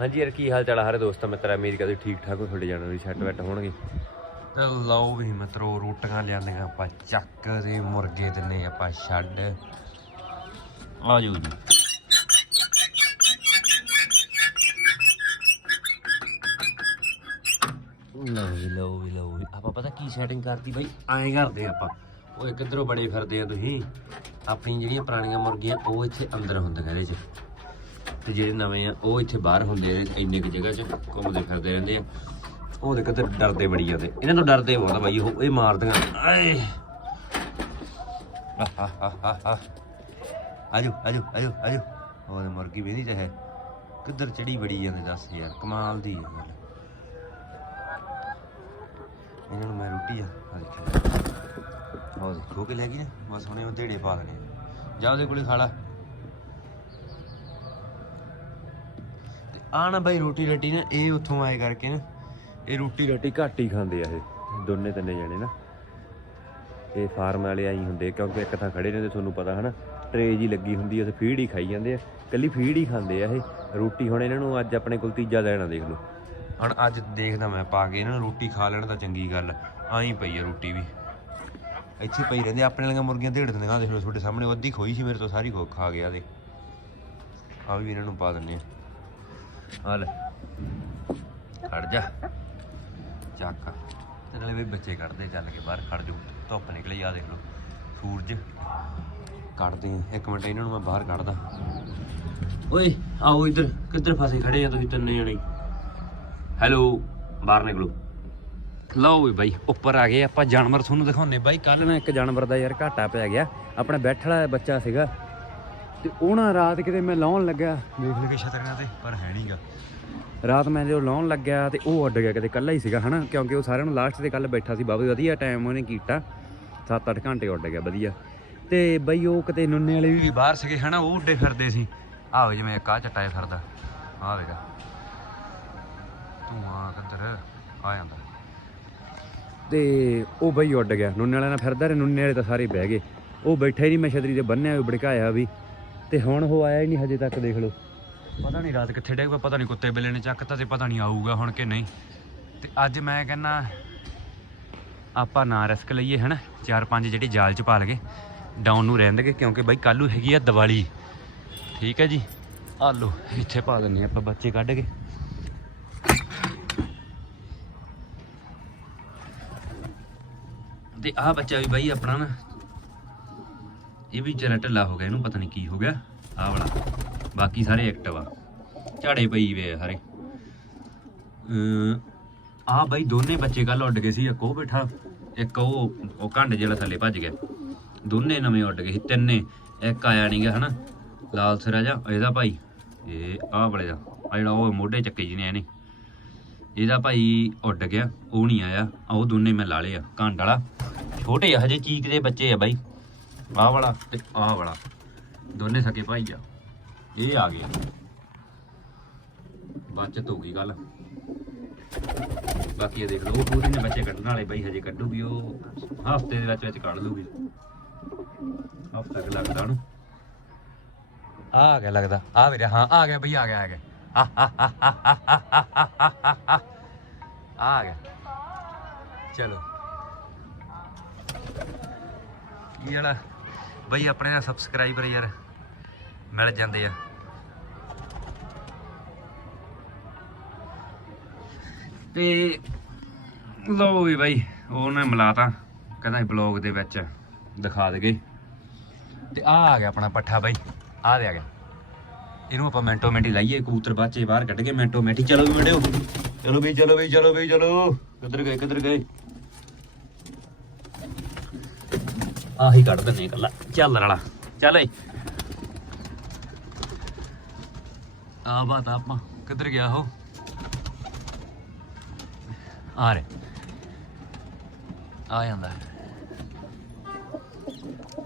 ਹਾਂਜੀ ਯਾਰ, ਕੀ ਹਾਲ ਚਾਲ ਆ? ਸਾਰੇ ਦੋਸਤਾਂ ਮਿੱਤਰਾਂ ਉਮੀਦ ਕਰਦੇ ਠੀਕ ਠਾਕ ਹੋ, ਤੁਹਾਡੇ ਜਾਣੋ ਦੀ ਸੈੱਟ ਵੈਟ ਹੋਣਗੇ। ਤੇ ਲਓ ਵੀ ਮਿੱਤਰੋ, ਰੋਟੀਆਂ ਲਿਆਂਦੀਆਂ ਆਪਾਂ, ਚੱਕ ਦੇ ਮੁਰਗੇ ਦਿੰਨੇ ਆਪਾਂ, ਛੱਡ। ਆ ਜੂ ਜੀ। ਲਓ ਵੀ ਲਓ ਵੀ ਲਓ ਵੀ ਆਪਾਂ ਪਤਾ ਕੀ ਸੈਟਿੰਗ ਕਰਤੀ ਬਾਈ? ਐਂ ਕਰਦੇ ਆਪਾਂ। ਉਹ ਕਿੱਧਰੋਂ ਬੜੇ ਫਿਰਦੇ ਆ ਤੁਸੀਂ? ਆਪਣੀ ਜਿਹੜੀਆਂ ਪੁਰਾਣੀਆਂ ਮੁਰਗੀਆਂ, ਉਹ ਇੱਥੇ ਅੰਦਰ ਹੁੰਦੀਆਂ ਇਹਦੇ 'ਚ। ਤੇ ਜਿਹੜੇ ਨਵੇਂ ਆ, ਉਹ ਇੱਥੇ ਬਾਹਰ ਹੁੰਦੇ ਨੇ ਇੰਨੇ ਕੁ ਜਗ੍ਹਾ 'ਚ ਘੁੰਮਦੇ ਫਿਰਦੇ ਰਹਿੰਦੇ ਆ। ਉਹ ਦੇ ਕਿਤੇ ਡਰਦੇ ਬੜੀ ਜਾਂਦੇ ਇਹਨਾਂ ਤੋਂ ਡਰਦੇ ਬਹੁਤ ਆ ਬਾਈ, ਉਹ, ਇਹ ਮਾਰਦੀਆਂ। ਆਏ। ਆਜੋ ਆਜੋ ਆਜੋ ਆਜੋ। ਉਹ ਮੁਰਗੀ ਵੇਦੀ ਤੇ ਹੈ ਕਿੱਧਰ ਚੜੀ ਬੜੀ ਜਾਂਦੇ ਦੱਸ ਯਾਰ, ਕਮਾਲ ਦੀ ਹੈ ਗੱਲ। ਇਹਨਾਂ ਨੂੰ ਮੈਂ ਰੋਟੀ ਆ ਆ ਦੇਖੋ ਉਹ ਦੇਖੋ ਕਿ ਲੈ ਗਈ ਨਾ, ਬਸ ਹੁਣੇ ਉਹ ਢੇੜੇ ਪਾ ਦੇਣੇ ਆ। ਜਾ ਉਹਦੇ ਕੋਲੇ ਖਾ ਲਾ ਤੇ ਆ ਨਾ ਬਾਈ ਰੋਟੀ ਰੱਟੀ ਨਾ, ਇਹ ਉੱਥੋਂ ਆਏ ਕਰਕੇ ਨਾ, ਇਹ ਰੋਟੀ ਰੱਟੀ ਘੱਟ ਹੀ ਖਾਂਦੇ ਆ ਇਹ, ਦੋਨੇ ਤਿੰਨੇ ਜਣੇ ਨਾ। ਇਹ ਫਾਰਮ ਵਾਲੇ ਆਈ ਹੁੰਦੇ ਕਿਉਂਕਿ ਇੱਕ ਥਾਂ ਖੜੇ ਨੇ ਤੇ ਤੁਹਾਨੂੰ ਪਤਾ ਹਨਾ, ਟਰੇ ਜੀ ਲੱਗੀ ਹੁੰਦੀ ਐ ਤੇ ਫੀਡ ਹੀ ਖਾਈ ਜਾਂਦੇ ਆ। ਕੱਲੀ ਫੀਡ ਹੀ ਖਾਂਦੇ ਆ ਇਹ, ਰੋਟੀ ਹੁਣ ਇਹਨਾਂ ਨੂੰ ਅੱਜ ਆਪਣੇ ਕੋਲ ਤੀਜਾ ਦੇਣਾ ਦੇਖ ਲਓ। ਹੁਣ ਅੱਜ ਦੇਖਦਾ ਮੈਂ ਪਾ ਕੇ ਇਹਨਾਂ ਨੂੰ ਰੋਟੀ ਖਾ ਲੈਣ ਤਾਂ ਚੰਗੀ ਗੱਲ, ਆਈ ਪਈ ਆ ਰੋਟੀ ਵੀ। ਇੱਥੇ ਪਈ ਰਹਿੰਦੇ ਆਪਣੇ ਵਾਲੀਆਂ ਮੁਰਗੀਆਂ ਢੇੜ ਦਿੰਦੀਆਂ ਦੇਖ ਲਓ ਤੁਹਾਡੇ ਸਾਹਮਣੇ, ਉਹ ਅੱਧੀ ਖੋਈ ਸੀ ਮੇਰੇ ਤੋਂ, ਸਾਰੀ ਖੋ ਖਾ ਗਿਆ ਦੇ ਆ ਵੀ ਇਹਨਾਂ ਨੂੰ ਪਾ ਦਿੰਨੇ ਆ। ਆ ਲੈ। ਖੜ ਜਾ। ਚੱਕ। ਤੇ ਨਾਲੇ ਵੀ ਬੱਚੇ ਕੱਢਦੇ ਚੱਲ ਕੇ ਬਾਹਰ ਖੜ ਜੂ ਧੁੱਪ ਨਿਕਲੀ ਆ ਦੇਖ ਲਓ। ਸੂਰਜ ਕੱਢਦੇ ਇੱਕ ਮਿੰਟ ਇਹਨਾਂ ਨੂੰ ਮੈਂ ਬਾਹਰ ਕੱਢਦਾ। ਓਏ, ਆਓ ਇੱਧਰ। ਕਿੱਧਰ ਫਸੇ ਖੜੇ ਆ ਤੁਸੀਂ ਤਿੰਨੇ ਜਣੇ? ਹੈਲੋ ਬਾਹਰ ਨਿਕਲੋ। ਲਓ ਵੀ ਬਾਈ, ਉੱਪਰ ਆ ਗਏ। ਆਪਾਂ ਜਾਨਵਰ ਤੁਹਾਨੂੰ ਦਿਖਾਉਨੇ ਬਾਈ ਕੱਲ ਨਾ ਇੱਕ ਜਾਨਵਰ ਦਾ ਯਾਰ ਘਾਟਾ ਪੈ ਗਿਆ। ਆਪਣਾ ਬੈਠਣ ਬੱਚਾ ਸੀਗਾ। ਤੇ ਉਹਨਾਂ ਰਾਤ ਕਿਤੇ ਮੈਂ ਲਾਉਣ ਲੱਗਾ ਦੇਖ ਲੈ ਕੇ ਛਤਰੀਆਂ ਤੇ ਪਰ ਹੈ ਨਹੀਂਗਾ ਰਾਤ ਮੈਂ ਜਦੋਂ ਲਾਉਣ ਲੱਗਿਆ ਤੇ ਉਹ ਉੱਡ ਗਿਆ ਕਿਤੇ ਕੱਲਾ ਹੀ ਸੀਗਾ ਹਨਾ ਕਿਉਂਕਿ ਉਹ ਸਾਰਿਆਂ ਨੂੰ ਲਾਸਟ ਤੇ ਕੱਲ ਬੈਠਾ ਸੀ ਬਹੁਤ ਵਧੀਆ ਟਾਈਮ ਉਹਨੇ ਕੀਤਾ। 7-8 ਘੰਟੇ ਉੱਡ ਗਿਆ ਵਧੀਆ। ਤੇ ਬਈ ਉਹ ਕਿਤੇ ਨੁੰਨੇ ਵਾਲੇ ਵੀ ਬਾਹਰ ਸੀਗੇ ਹਨਾ ਉਹ ਉੱਡੇ ਫਿਰਦੇ ਸੀ। ਆਹੋ ਜਿਵੇਂ ਇੱਕ ਆ ਚਟਾਏ ਫਿਰਦਾ। ਆਹ ਵੇਖ। ਤੂੰ ਆ ਕਿੱਧਰ ਆ ਜਾਂਦਾ। ਤੇ ਉਹ ਬਈ ਉੱਡ ਗਿਆ। ਨੁੰਨੇ ਵਾਲਿਆਂ ਨਾਲ ਫਿਰਦਾ ਰਹੇ ਨੁੰਨੇ ਵਾਲੇ ਤਾਂ ਸਾਰੇ ਬਹਿ ਗਏ। ਉਹ ਬੈਠਾ ਹੀ ਨਹੀਂ ਮੈਂ ਛਤਰੀ ਤੇ ਬੰਨਿਆ ਹੋਇਆ ਭੜਕਾਇਆ ਵੀ। ਤੇ ਹੁਣ ਉਹ ਆਇਆ ਹੀ ਨਹੀਂ ਹਜੇ ਤੱਕ, ਦੇਖ ਲਓ। ਪਤਾ ਨਹੀਂ ਰਾਤ ਕਿੱਥੇ ਡਿੱਗ ਪਿਆ, ਪਤਾ ਨਹੀਂ ਕੁੱਤੇ ਬਿੱਲੇ ਨੇ ਚੱਕਤਾ ਤੇ ਪਤਾ ਨਹੀਂ ਆਊਗਾ ਹੁਣ ਕਿ ਨਹੀਂ। ਤੇ ਅੱਜ ਮੈਂ ਕਹਿੰਨਾ ਆਪਾਂ ਨਾ ਰਿਸਕ ਲਈਏ, ਹਨਾ? ਚਾਰ ਪੰਜ ਜਿਹੜੀ ਜਾਲ ਚ ਪਾ ਲਗੇ ਡਾਊਨ ਨੂੰ ਰਹਿਣ ਦੇਗੇ, ਕਿਉਂਕਿ ਬਾਈ ਕੱਲੂ ਹੈਗੀ ਆ ਦੀਵਾਲੀ। ਠੀਕ ਹੈ ਜੀ? ਆ ਲੋ ਇੱਥੇ ਪਾ ਦਿੰਨੇ ਆਪਾਂ, ਬੱਚੇ ਕੱਢ ਕੇ। ਤੇ ਆਹ ਬੱਚਾ ਵੀ ਬਾਈ ਆਪਣਾ ਨਾ ਇਹ ਵੀ ਜਰਾ ਢਿੱਲਾ ਹੋ ਗਿਆ, ਇਹਨੂੰ ਪਤਾ ਨਹੀਂ ਕੀ ਹੋ ਗਿਆ। ਆਹ ਵਾਲਾ, ਬਾਕੀ ਸਾਰੇ ਐਕਟਿਵ ਆ। ਝਾੜੇ ਪਈ ਵੇ ਆ ਸਾਰੇ। ਅਮ ਆਹ ਬਾਈ ਦੋਨੇ ਬੱਚੇ ਕੱਲ ਉੱਡ ਗਏ ਸੀ, ਇੱਕ ਉਹ ਬੈਠਾ, ਇੱਕ ਉਹ ਉਹ ਘੰਡ ਜਿਹੜਾ ਥੱਲੇ ਭੱਜ ਗਿਆ। ਦੋਨੇ ਨਵੇਂ ਉੱਡ ਗਏ ਸੀ, ਤਿੰਨੇ, ਇੱਕ ਆਇਆ ਨਹੀਂਗਾ ਹਨਾ, ਲਾਲ ਸਿਰਾ ਜਾ ਇਹਦਾ ਭਾਈ, ਇਹ ਆਹ ਵਾਲੇ ਦਾ ਆ ਜਿਹੜਾ ਉਹ ਮੋਢੇ ਚੱਕੇ ਜੀ ਨੇ ਇਹਨੇ। ਇਹਦਾ ਭਾਈ ਉੱਡ ਗਿਆ, ਉਹ ਨਹੀਂ ਆਇਆ ਉਹ ਦੋਨੇ ਮੈਂ ਲਾ ਲਏ ਆ, ਘੰਡ ਵਾਲਾ। ਛੋਟੇ ਆ, ਹਜੇ ਚੀਕ ਦੇ ਬੱਚੇ ਆ ਬਾਈ। ਆਹ ਵਾਲਾ ਤੇ ਆਹ ਵਾਲਾ ਦੋਨੇ ਸਕੇ ਭਾਈ ਆ ਇਹ ਆ ਗਿਆ ਬਚਤ ਹੋ ਗਈ ਗੱਲ ਬਾਕੀ ਇਹ ਦੇਖ ਲਓ ਪੂਰੀ ਨੇ ਬੱਚੇ ਕੱਢਣ ਵਾਲੇ ਬਈ ਹਜੇ ਕੱਢੂਗੀ ਉਹ ਹਫ਼ਤੇ ਦੇ ਵਿੱਚ ਵਿੱਚ ਕੱਢ ਲੂਗੀ ਹਫਤਾ ਕਿ ਲੱਗਦਾ ਉਹਨੂੰ ਆ ਗਿਆ ਲੱਗਦਾ ਆ ਵੀਰੇ ਹਾਂ ਆ ਗਿਆ ਬਈ ਆ ਗਿਆ ਆ ਗਿਆ ਆ ਗਿਆ ਚਲੋ ਇਹ ਵਾਲਾ ਬਈ ਆਪਣੇ ਨਾਲ ਸਬਸਕ੍ਰਾਈਬਰ ਯਾਰ, ਮਿਲ ਜਾਂਦੇ ਆ। ਤੇ ਲਓ ਵੀ ਬਾਈ, ਉਹਨੇ ਮਿਲਾਤਾ, ਕਹਿੰਦਾ ਬਲੌਗ ਦੇ ਵਿੱਚ ਦਿਖਾ ਦੇਗੇ। ਤੇ ਆ ਆ ਗਿਆ ਆਪਣਾ ਪੱਠਾ ਬਾਈ ਆ ਦੇ ਆ ਗਿਆ। ਇਹਨੂੰ ਆਪਾਂ ਮੈਂਟੋ ਮਿੰਟ ਲਾਈਏ, ਕਬੂਤਰ ਬਾਚੇ ਬਾਹਰ ਕੱਢ ਕੇ ਮੈਂਟੋ ਮਿੰਟ। ਚਲੋ ਵੀ ਮੁੰਡਿਓ। ਚਲੋ ਬਈ ਚਲੋ ਬਈ ਚਲੋ ਬਈ ਚਲੋ। ਕਿੱਧਰ ਗਏ ਕਿੱਧਰ ਗਏ? ਆਹੀ ਕੱਢ ਦਿੰਨੇ ਇਕੱਲਾ। ਚੱਲ ਰਲਾ। ਚੱਲ ਏ। ਆ ਬਾਤ ਆਪਾਂ। ਕਿੱਧਰ ਗਿਆ ਉਹ? ਆ ਰੇ ਆ ਜਾਂਦਾ।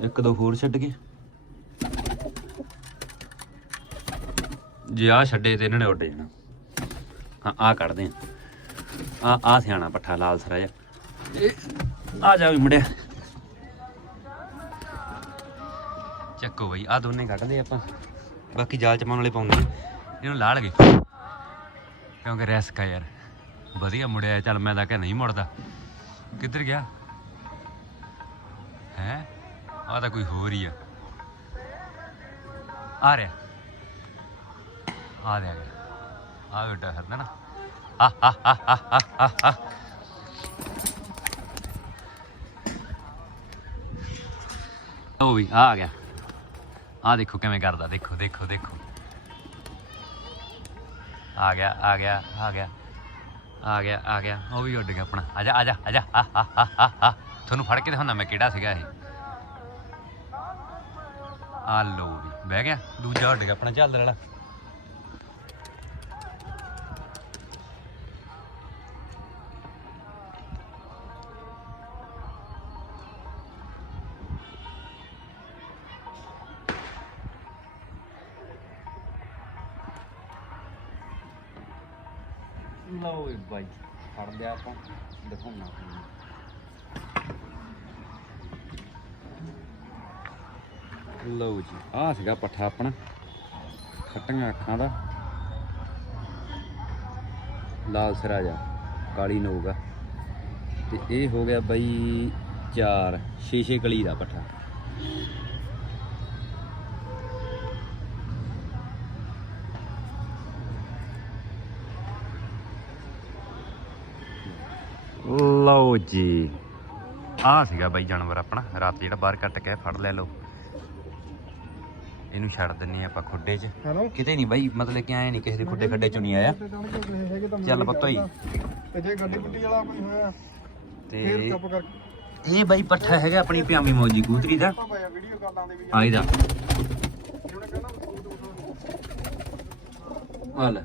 ਇੱਕ ਦੋ ਹੋਰ ਛੱਡ ਕੇ ਜੇ ਆ ਛੱਡੇ ਤੇ ਇਹਨਾਂ ਨੇ ਉੱਡ ਜਾਣਾ। ਹਾਂ ਆ ਕੱਢਦੇ ਆ। ਆ ਆ ਸਿਆਣਾ ਪੱਠਾ ਲਾਲ ਸਰਾ ਜਾ ਆ ਜਾ ਵੀ ਮੁੰਡਿਆ। ਚੱਕੋ ਬਈ ਆ ਦੋਨੇ ਕੱਢਦੇ ਆਪਾਂ। ਬਾਕੀ ਜਾਲ ਚ ਪਾਉਣ ਵਾਲੇ ਪਾਉਂਦੇ ਇਹਨੂੰ ਲਾਹ ਲਗੇ ਕਿਉਂਕਿ ਰਿਸਕ ਆ ਯਾਰ। ਵਧੀਆ ਮੁੜਿਆ ਚੱਲ ਮੈਂ ਤਾਂ ਕਿ ਨਹੀਂ ਮੁੜਦਾ। ਕਿੱਧਰ ਗਿਆ? ਹੈ? ਆ ਤਾਂ ਕੋਈ ਹੋਰ ਹੀ ਆ। ਆ ਰਿਹਾ। ਆ ਰਿਹਾ ਆ ਬੇਟਾ ਫਿਰਦਾ ਨਾ। ਆ ਆ ਆ ਆ ਆ ਆ ਆ ਉਹ ਵੀ ਆ ਗਿਆ। ਆ ਦੇਖੋ ਕਿਵੇਂ ਕਰਦਾ, ਦੇਖੋ ਦੇਖੋ ਦੇਖੋ। ਆ ਗਿਆ ਆ ਗਿਆ ਆ ਗਿਆ ਆ ਗਿਆ ਆ ਗਿਆ। ਉਹ ਵੀ ਉੱਡ ਗਿਆ ਆਪਣਾ। ਆਜਾ ਆਜਾ ਆਜਾ ਆ ਆ ਆ ਆ ਤੁਹਾਨੂੰ ਫੜ ਕੇ ਦਿਖਾਉਣਾ ਮੈਂ ਕਿਹੜਾ ਸੀਗਾ ਇਹ। ਆ ਲੋ ਵੀ ਬਹਿ ਗਿਆ। ਦੂਜਾ ਉੱਡ ਗਿਆ ਆਪਣਾ ਝਾਲਰ ਵਾਲਾ ਲਓ ਵੀ ਬਾਈ ਫੜ ਲਿਆ ਆਪਾਂ ਦਿਖਾਉਣਾ ਲਓ ਜੀ, ਆਹ ਸੀਗਾ ਪੱਠਾ ਆਪਣਾ, ਖੱਟੀਆਂ ਅੱਖਾਂ ਦਾ। ਲਾਲ ਸਰਾਜਾ ਕਾਲੀ ਨੋਗਾ ਤੇ ਇਹ ਹੋ ਗਿਆ ਬਾਈ 4 6 6 ਕਲੀ ਦਾ ਪੱਠਾ। ਲਓ ਜੀ। ਆ ਸੀਗਾ ਬਾਈ ਜਾਨਵਰ ਆਪਣਾ। ਰਾਤ ਜਿਹੜਾ ਬਾਹਰ ਕੱਟ ਕੇ ਫੜ ਲੈ ਲਓ। ਇਹਨੂੰ ਛੱਡ ਦਿੰਨੇ ਆਪਾਂ ਖੁੱਡੇ 'ਚ। ਕਿਤੇ ਨਹੀਂ ਬਾਈ ਮਤਲਬ ਕਿ ਆਏ ਨਹੀਂ ਕਿਸੇ ਦੇ ਖੁੱਡੇ ਖੱਡੇ 'ਚੋਂ ਨਹੀਂ ਆਇਆ। ਚੱਲ ਪੁੱਤ ਤੇ ਜੇ ਗੱਡੀ ਗੁੱਡੀ ਵਾਲਾ ਕੋਈ ਹੋਇਆ ਫੇਰ ਤੇ ਚੁੱਪ ਕਰਕੇ ਇਹ ਬਾਈ ਪੱਠਾ ਹੈਗਾ ਆਪਣੀ ਪਿਆਮੀ ਮੌਜੀ ਕੂਤਰੀ ਦਾ। ਆਈ ਦਾ ਕਹਿੰਦਾ ਸੂਟ ਉਠੋ ਆ ਲੈ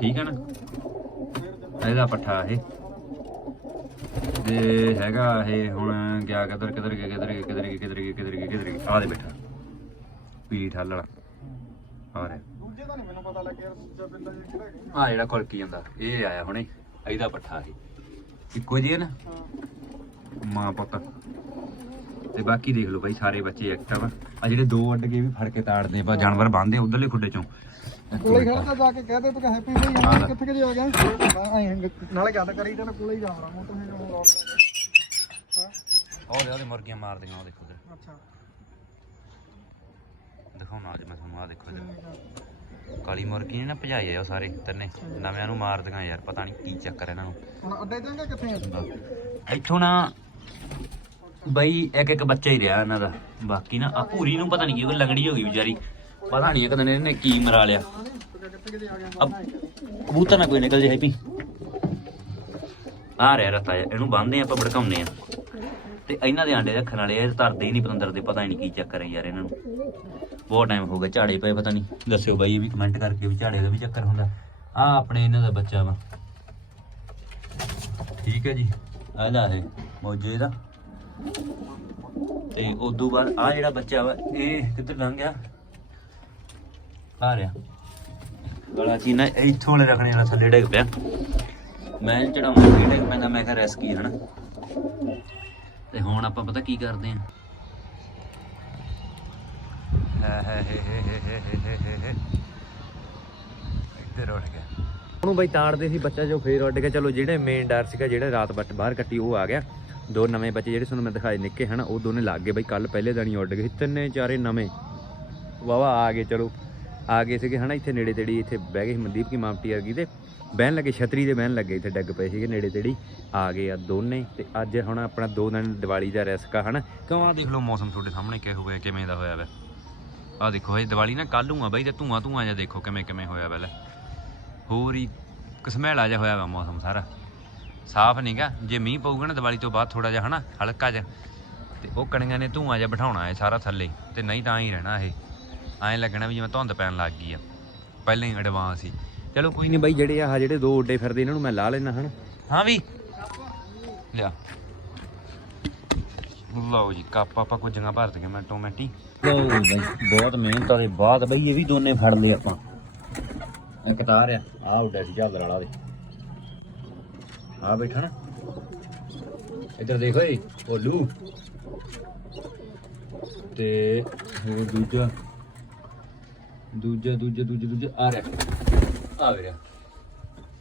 ਠੀਕ ਹੈ ਨਾ? ਇਹਦਾ ਪੱਠਾ ਇਹ। ਤੇ ਹੈਗਾ ਇਹ ਹੁਣ ਗਿਆ ਕਿਧਰ ਕਿਧਰ ਗਿਆ ਕਿਧਰ ਗਿਆ ਕਿਧਰ ਗਿਆ ਕਿਧਰ ਗਿਆ ਕਿਧਰ ਗਿਆ ਕਿਧਰ ਗਿਆ ਆ ਦੇ ਬੈਠਾ। ਪੀਲੀ ਠੱਲ ਵਾਲਾ। ਆ ਰਿਹਾ। ਦੂਜੇ ਨਹੀਂ ਮੈਨੂੰ ਪਤਾ ਲੱਗਿਆ ਦੂਜਾ ਬਿੰਦਾ ਜਿਹਾ ਕਿਹੜਾ ਹੈਗਾ। ਆ ਜਿਹੜਾ ਕੁਲਕੀ ਜਾਂਦਾ ਇਹ ਆਇਆ ਹੁਣੇ। ਇਹਦਾ ਪੱਠਾ ਇਹ। ਇੱਕੋ ਜਿਹੇ ਨਾ? ਮਾਂ ਪੁੱਤ। ਤੇ ਬਾਕੀ ਦੇਖ ਲਓ ਬਾਈ ਸਾਰੇ ਬੱਚੇ ਐਕਟਿਵ ਆ। ਜਿਹੜੇ ਦੋ ਅੱਡ ਕੇ ਵੀ ਫੜ ਕੇ ਤਾੜਦੇ ਆ ਜਾਨਵਰ ਬੰਨਦੇ ਉਧਰਲੇ ਖੁੱਡੇ ਚੋਂ। ਕੋਲੇ ਖੜਦਾ ਜਾ ਕੇ ਕਹਦੇ ਤੂੰ ਹੈਪੀ ਬਈ ਹਾਂ। ਹਾਂ ਕਿੱਥੇ ਕਿ ਜਾ ਗਿਆ ਮੈਂ ਐਂ ਨਾਲੇ ਗੱਲ ਕਰੀ ਤੇ ਕੋਲੇ ਹੀ ਜਾ ਰਹਾ ਮੋਟਰ ਹੈ ਹੋਰ ਹਾਂ। ਉਹਦੇ ਉਹਦੇ ਮੁਰਗੀਆਂ ਮਾਰਦੀਆਂ ਉਹ ਦੇਖੋ ਉਧਰ ਅੱਛਾ। ਦਿਖਾਉਣਾ ਅੱਜ ਮੈਂ ਤੁਹਾਨੂੰ ਆ ਦੇਖੋ ਇੱਧਰ। ਠੀਕ ਆ। ਕਾਲੀ ਮੁਰਗੀ ਨੇ ਨਾ ਭਜਾਏ ਆ ਉਹ ਸਾਰੇ ਤਿੰਨੇ। ਨਵਿਆਂ ਨੂੰ ਮਾਰਦੀਆਂ ਯਾਰ ਪਤਾ ਨਹੀਂ ਕੀ ਚੱਕਰ ਇਹਨਾਂ ਨੂੰ। ਹੁਣ ਅੱਡੇ ਜਾਂਗੇ ਕਿੱਥੇ ਇੱਥੋਂ ਨਾ ਬਈ ਇੱਕ ਇੱਕ ਬੱਚਾ ਹੀ ਰਿਹਾ ਇਹਨਾਂ ਦਾ। ਬਾਕੀ ਨਾ ਆ ਭੂਰੀ ਨੂੰ ਪਤਾ ਨਹੀਂ ਕੀ ਲੰਗੜੀ ਹੋ ਗਈ ਵਿਚਾਰੀ। ਪਤਾ ਨਹੀਂ ਇੱਕ ਇਹਨੇ ਕੀ ਮਰਾ ਲਿਆ। ਅਬ ਕਬੂਤਰ ਨਾ ਕੋਈ ਨਿਕਲ ਜੇ ਹੈਪੀ। ਆ ਰਿਹਾ ਰਤਾ ਇਹਨੂੰ ਬੰਨਦੇ ਆਪਾਂ ਭੜਕਾਉਂਦੇ ਆ ਤੇ ਇਹਨਾਂ ਦੇ ਆਂਡੇ ਰੱਖਣ ਵਾਲੇ ਇਹ ਧਰਦੇ ਹੀ ਨਹੀਂ ਪਤੰਦਰ ਦੇ, ਪਤਾ ਹੀ ਨਹੀਂ ਕੀ ਚੱਕਰ ਹੈ ਯਾਰ ਇਹਨਾਂ ਨੂੰ। ਬਹੁਤ ਟਾਈਮ ਹੋ ਗਿਆ, ਝਾੜੇ ਪਏ ਪਤਾ ਨਹੀਂ ਦੱਸਿਓ ਬਾਈ, ਇਹ ਵੀ ਕਮੈਂਟ ਕਰਕੇ ਵੀ ਝਾੜੇ ਦਾ ਵੀ ਚੱਕਰ ਹੁੰਦਾ। ਆ ਆਪਣੇ ਇਹਨਾਂ ਦਾ ਬੱਚਾ ਵਾ। ਠੀਕ ਹੈ ਜੀ, ਆ ਜਾ ਇਹ ਮੌਜੇ ਦਾ। ਤੇ ਉਦੋਂ ਬਾਅਦ ਆ ਜਿਹੜਾ ਬੱਚਾ ਵਾ, ਇਹ ਕਿੱਧਰ ਲੰਘ ਗਿਆ? ਆ ਰਿਹਾ। ਗਲਾ ਚੀਨਾ ਇੱਥੋਂ ਵਾਲੇ ਰੱਖਣੇ ਵਾਲਾ ਥੱਲੇ ਡਿੱਗ ਪਿਆ। ਮੈਂ ਚੜਾਉਂਦਾ ਕਿ ਡਿੱਗ ਪੈਂਦਾ, ਮੈਂ ਕਿਹਾ ਰਿਸਕੀ ਹਨਾ। ਤੇ ਹੁਣ ਆਪਾਂ ਪਤਾ ਕੀ ਕਰਦੇ ਆ ਇੱਧਰ ਉੱਡ ਗਿਆ। ਉਹਨੂੰ ਤਾੜਦੇ ਸੀ ਬੱਚਾ ਉੱਡ ਗਿਆ। ਚਲੋ ਜਿਹੜੇ ਮੇਨ ਡਰ ਸੀਗਾ, ਜਿਹੜਾ ਰਾਤ ਬਾਹਰ ਕੱਟੀ, ਉਹ ਆ ਗਿਆ। ਦੋ ਨਵੇਂ ਬੱਚੇ ਜਿਹੜੇ ਤੁਹਾਨੂੰ ਮੈਂ ਦਿਖਾਏ, ਨਿੱਕੇ ਹਨ, ਉਹ ਦੋਨੇ ਲੱਗ ਗਏ। ਬਈ ਕੱਲ ਪਹਿਲੇ ਦਿਨ ਉੱਡ ਗਏ ਤਿੰਨੇ ਚਾਰੇ ਨਵੇਂ। ਵਾਵਾ ਆ ਗਏ, ਚਲੋ। ਆ ਗਏ ਸੀਗੇ, ਹਨਾ, ਇੱਥੇ ਨੇੜੇ ਤੇੜੀ ਇੱਥੇ ਬਹਿ ਗਏ ਸੀ ਮਨਦੀਪ ਕੀ ਮਾਮਟੀ ਵਰਗੀ ਤੇ ਬਹਿਣ ਲੱਗੇ, ਛਤਰੀ ਦੇ ਬਹਿਣ ਲੱਗੇ, ਇੱਥੇ ਡੱਗ ਪਏ ਸੀਗੇ ਨੇੜੇ ਤੇੜੀ, ਆ ਗਏ ਆ ਦੋਨੇ। ਤੇ ਅੱਜ ਹੁਣ ਆਪਣਾ ਦੋ ਦਿਨ ਦੀਵਾਲੀ ਦਾ ਰਿਸਕ ਆ, ਹਨਾ। ਕਿਉਂ ਆ ਦੇਖ ਲਓ ਮੌਸਮ ਤੁਹਾਡੇ ਸਾਹਮਣੇ ਕਿਹੋ ਹੋਇਆ ਕਿਵੇਂ ਦਾ ਹੋਇਆ ਵਾ। ਆ ਦੇਖੋ, ਹਜੇ ਦੀਵਾਲੀ ਨਾ ਕੱਲ ਨੂੰ ਆ ਬਾਈ, ਤੇ ਧੂਆਂ ਧੂਆਂ ਜਿਹਾ ਦੇਖੋ ਕਿਵੇਂ ਕਿਵੇਂ ਹੋਇਆ ਵਾ ਹੋਰ ਹੀ ਕਸਮੈਲਾ ਜਿਹਾ ਹੋਇਆ ਵਾ ਮੌਸਮ ਸਾਰਾ। ਸਾਫ਼ ਨਹੀਂਗਾ ਜੇ ਮੀਂਹ ਪਊਗਾ ਨਾ ਦੀਵਾਲੀ ਤੋਂ ਬਾਅਦ ਥੋੜਾ ਜਿਹਾ, ਹਨਾ, ਹਲਕਾ ਜਿਹਾ। ਤੇ ਉਹ ਕਣੀਆਂ ਨੇ ਧੂਆਂ ਜਿਹਾ ਬਿਠਾਉਣਾ ਹੈ ਸਾਰਾ ਥੱਲੇ, ਤੇ ਨਹੀਂ ਤਾਂ ਹੀ ਰਹਿਣਾ ਇਹ। ਐਂ ਲੱਗਣਾ ਵੀ ਜਿਵੇਂ ਧੁੰਦ ਪੈਣ ਲੱਗ ਗਈ ਆ। ਪਹਿਲਾਂ ਹੀ ਐਡਵਾਂਸ ਹੀ ਚਲੋ ਕੋਈ ਨਹੀਂ ਬਾਈ ਜਿਹੜੇ ਆ ਜਿਹੜੇ ਦੋ ਉੱਡੇ ਫਿਰਦੇ ਇਹਨਾਂ ਨੂੰ ਮੈਂ ਲਾ ਲੈਣਾ ਹਨ? ਹਾਂ ਵੀ। ਲਿਆ। ਲਓ ਜੀ ਕੱਪ ਆਪਾਂ ਕੁਝੀਆਂ ਭਰ ਦਈਆਂ ਮੈਂ ਟੋਮੈਟੀ ਲਓ ਬਾਈ ਬਹੁਤ ਮਿਹਨਤ ਦੇ ਬਾਅਦ ਬਈ ਇਹ ਵੀ ਦੋਨੇ ਫੜ ਲਏ ਆਪਾਂ। ਇੱਕ ਤਾਰ ਆ ਆ ਉੱਡਿਆ ਸੀ ਝਾਲਰ ਵਾਲਾ ਦੇ। ਆ ਬੈਠਾ ਨਾ। ਇੱਧਰ ਦੇਖੋ ਏ ਭੋਲੂ। ਤੇ ਹੋਰ ਦੂਜਾ। ਦੂਜਾ ਦੂਜਾ ਦੂਜਾ ਦੂਜਾ, ਆ ਰਿਹਾ। ਆ ਰਿਹਾ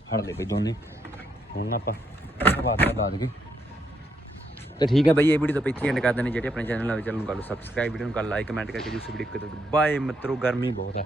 ਫੜ ਲੈ ਬਈ ਦੋਨੇ। ਹੁਣ ਆਪਾਂ ਬਾਦ ਬਾਦ ਕੇ ਤੇ ਠੀਕ ਹੈ ਬਈ, ਇਹ ਵੀਡੀਓ ਤਾਂ ਇੱਥੇ ਐਂਡ ਕਰਦੇ ਨੇ ਜਿਹੜੇ ਆਪਣੇ ਚੈਨਲ ਨਾਲ ਚੈਨਲ ਕਰ ਲਓ ਸਬਸਕ੍ਰਾਈਬ ਵੀਡੀਓ ਨੂੰ ਕਰ ਲਾਈਕ ਕਮੈਂਟ ਕਰਕੇ ਜੂਸ ਵੀਡੀਓ ਕਰ ਬਾਏ ਮਿੱਤਰੋ, ਗਰਮੀ ਬਹੁਤ ਹੈ।